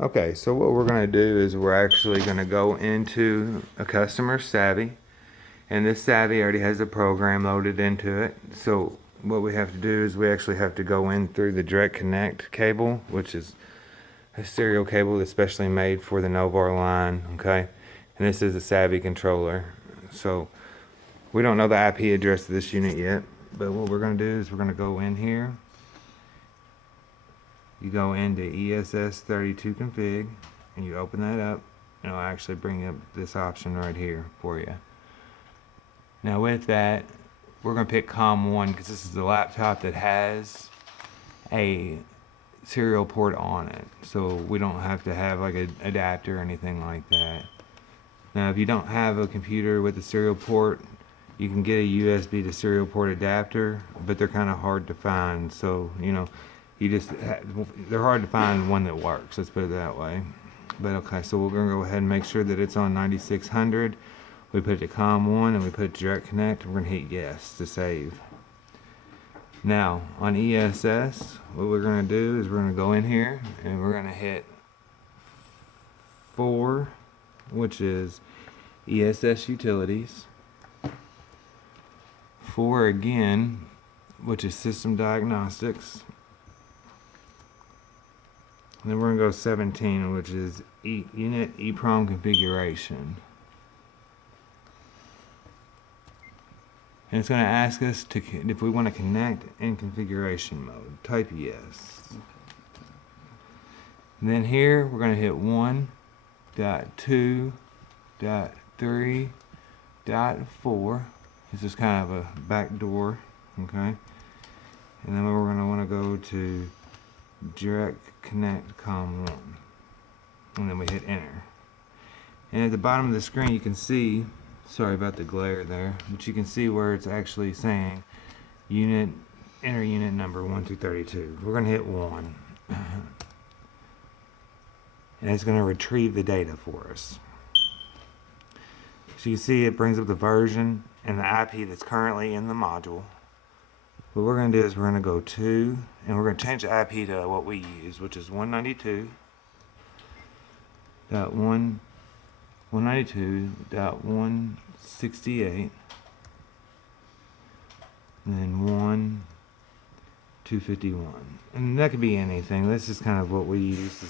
Okay, so what we're going to do is we're actually going to go into a customer savvy, and this savvy already has a program loaded into it. So what we have to do is we actually have to go in through the direct connect cable, which is a serial cable that's specially made for the Novar line, okay? And this is a savvy controller. So we don't know the IP address of this unit yet, but what we're going to do is we're going to go in here. You go into ESS32 config and you open that up, and it'll actually bring up this option right here for you. Now with that, we're going to pick COM1 because this is the laptop that has a serial port on it, so we don't have to have like an adapter or anything like that. Now if you don't have a computer with a serial port, you can get a USB to serial port adapter, but they're kind of hard to find, so they're hard to find one that works, let's put it that way. But okay, so we're going to go ahead and make sure that it's on 9600. We put it to COM1 and we put it to direct connect. We're going to hit yes to save. Now on ESS, what we're going to do is we're going to go in here and we're going to hit 4, which is ESS utilities. 4 again, which is system diagnostics. And then we're going to go 17, which is unit EEPROM configuration. And it's going to ask us if we want to connect in configuration mode. Type yes. And then here we're going to hit 1.2.3.4. This is kind of a back door, okay? And then we're going to want to go to direct connect COM1, and then we hit enter. And at the bottom of the screen you can see, sorry about the glare there, but you can see where it's actually saying enter unit number 1 through 32. We're going to hit 1 and it's going to retrieve the data for us. So you see it brings up the version and the IP that's currently in the module. What we're going to do is we're going to go to, and we're going to change the IP to what we use, which is 192.168, and then 1.251. And that could be anything. This is kind of what we use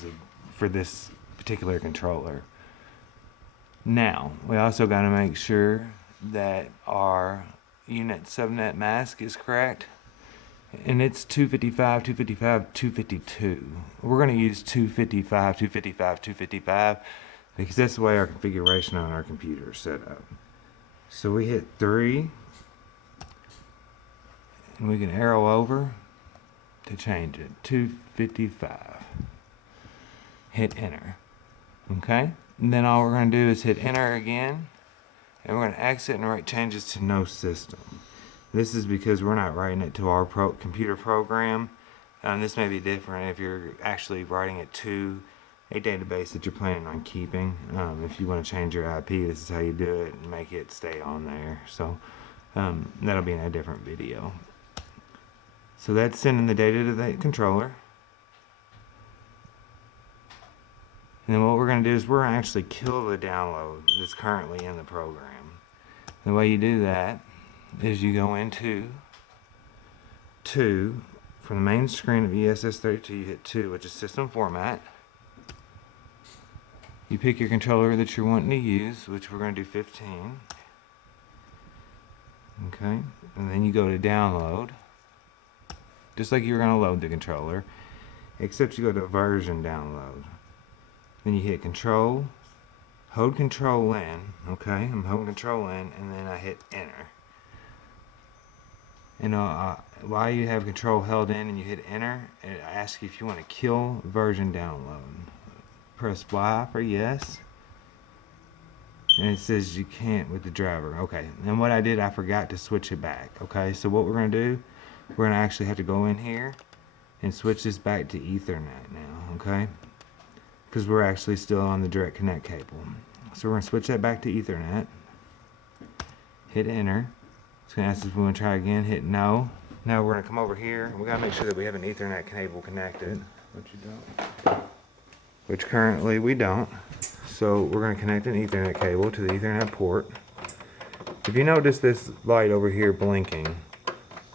for this particular controller. Now, we also got to make sure that our unit subnet mask is correct, and it's 255, 255, 252. We're going to use 255, 255, 255 because that's the way our configuration on our computer is set up. So we hit 3 and we can arrow over to change it. 255. Hit enter. Okay? And then all we're going to do is hit enter again, and we're going to exit and write changes to no system. This is because we're not writing it to our computer program. This may be different if you're actually writing it to a database that you're planning on keeping. If you want to change your IP, this is how you do it and make it stay on there. So that'll be in a different video. So that's sending the data to the controller. And then what we're going to do is we're going to actually kill the download that's currently in the program. The way you do that is you go into 2, from the main screen of ESS32 you hit 2, which is system format. You pick your controller that you're wanting to use, which we're going to do 15. Okay, and then you go to download, just like you're going to load the controller, except you go to version download. Then you hit control, hold control in, okay, I'm holding control in, and then I hit enter. And while you have control held in and you hit enter, it asks you if you want to kill version download. Press Y for yes, and it says you can't with the driver. Okay, and what I did, I forgot to switch it back. Okay, so what we're going to do, we're going to actually have to go in here and switch this back to Ethernet now, okay? Because we're actually still on the direct connect cable. So we're going to switch that back to Ethernet. Hit enter. It's going to ask us if we want to try again. Hit no. Now we're going to come over here. We got to make sure that we have an Ethernet cable connected. What you don't. which currently we don't. So we're going to connect an Ethernet cable to the Ethernet port. If you notice this light over here blinking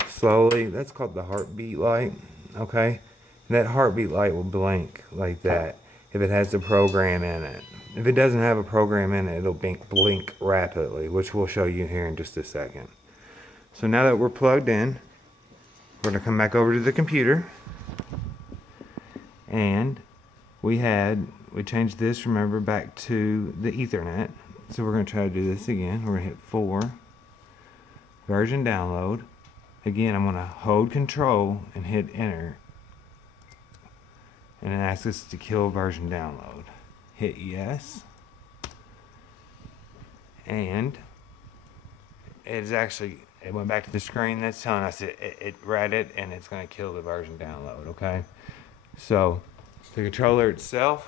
slowly, that's called the heartbeat light, okay? And that heartbeat light will blink like that if it has a program in it. If it doesn't have a program in it, it'll blink rapidly, which we'll show you here in just a second. So now that we're plugged in, we're going to come back over to the computer. And we changed this, remember, back to the Ethernet. So we're going to try to do this again. We're going to hit 4, version download. Again, I'm going to hold control and hit enter. And it asks us to kill version download. Hit yes. And it went back to the screen that's telling us it read it and it's going to kill the version download, okay? So the controller itself